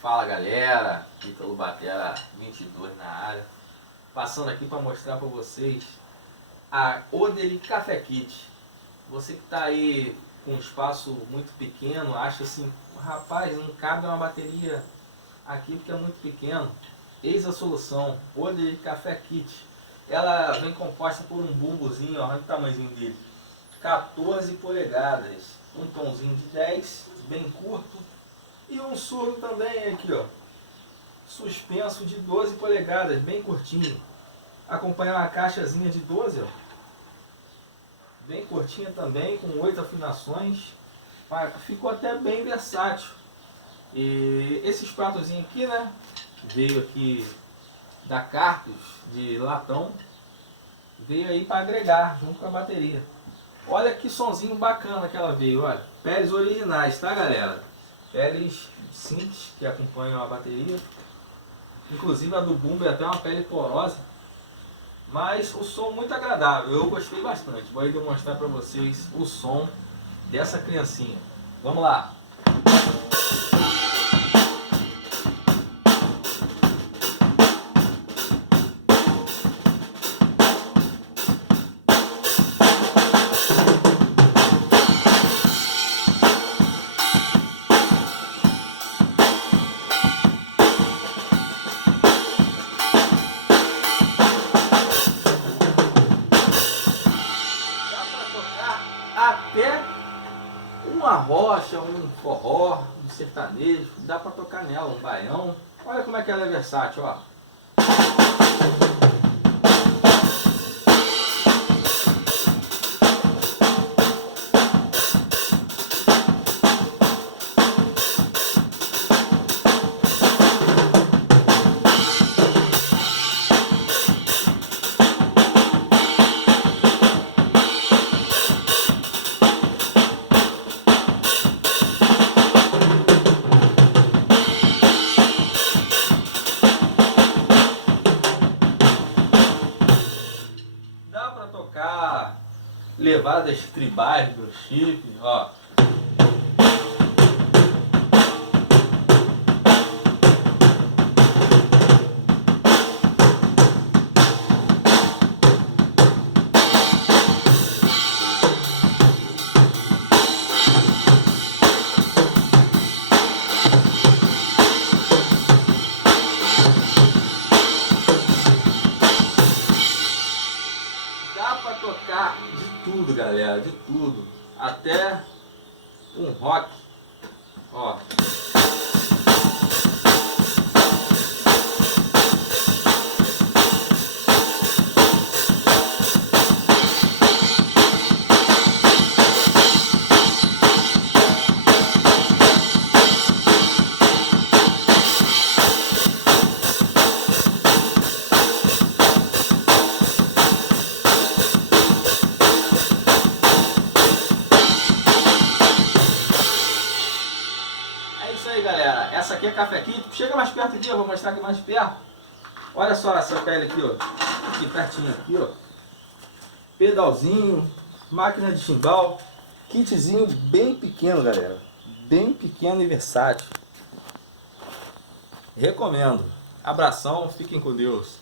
Fala galera, Ítalo Batera 22 na área, passando aqui para mostrar para vocês a Odery Café Kit. Você que está aí com um espaço muito pequeno, acha assim, rapaz, não cabe uma bateria aqui porque é muito pequeno. Eis a solução, Odery Café Kit. Ela vem composta por um bumbozinho, olha o tamanhozinho dele, 14 polegadas, um tomzinho de 10, bem curto, e um surdo também aqui, ó, suspenso de 12 polegadas, bem curtinho. Acompanha uma caixazinha de 12, ó, bem curtinha também, com 8 afinações. Ficou até bem versátil. E esses pratozinhos aqui, né, veio aqui da Cartus de latão, veio aí para agregar junto com a bateria. Olha que sonzinho bacana que ela veio, olha, peles originais, tá galera? Peles simples que acompanham a bateria. Inclusive a do bumbo é até uma pele porosa. Mas o som muito agradável, eu gostei bastante. Vou aí demonstrar para vocês o som dessa criancinha. Vamos lá! Até uma rocha, um forró, um sertanejo, dá para tocar nela, um baião. Olha como é que ela é versátil, ó. Dá para tocar levadas tribais do chip, ó. Dá para tocar de tudo, galera, de tudo, até um rock, ó. É isso aí, galera. Essa aqui é Café Kit. Chega mais perto aqui, eu vou mostrar aqui mais perto. Olha só essa pele aqui, ó. Aqui pertinho aqui, ó. Pedalzinho, máquina de chimbal. Kitzinho bem pequeno, galera. Bem pequeno e versátil. Recomendo. Abração, fiquem com Deus.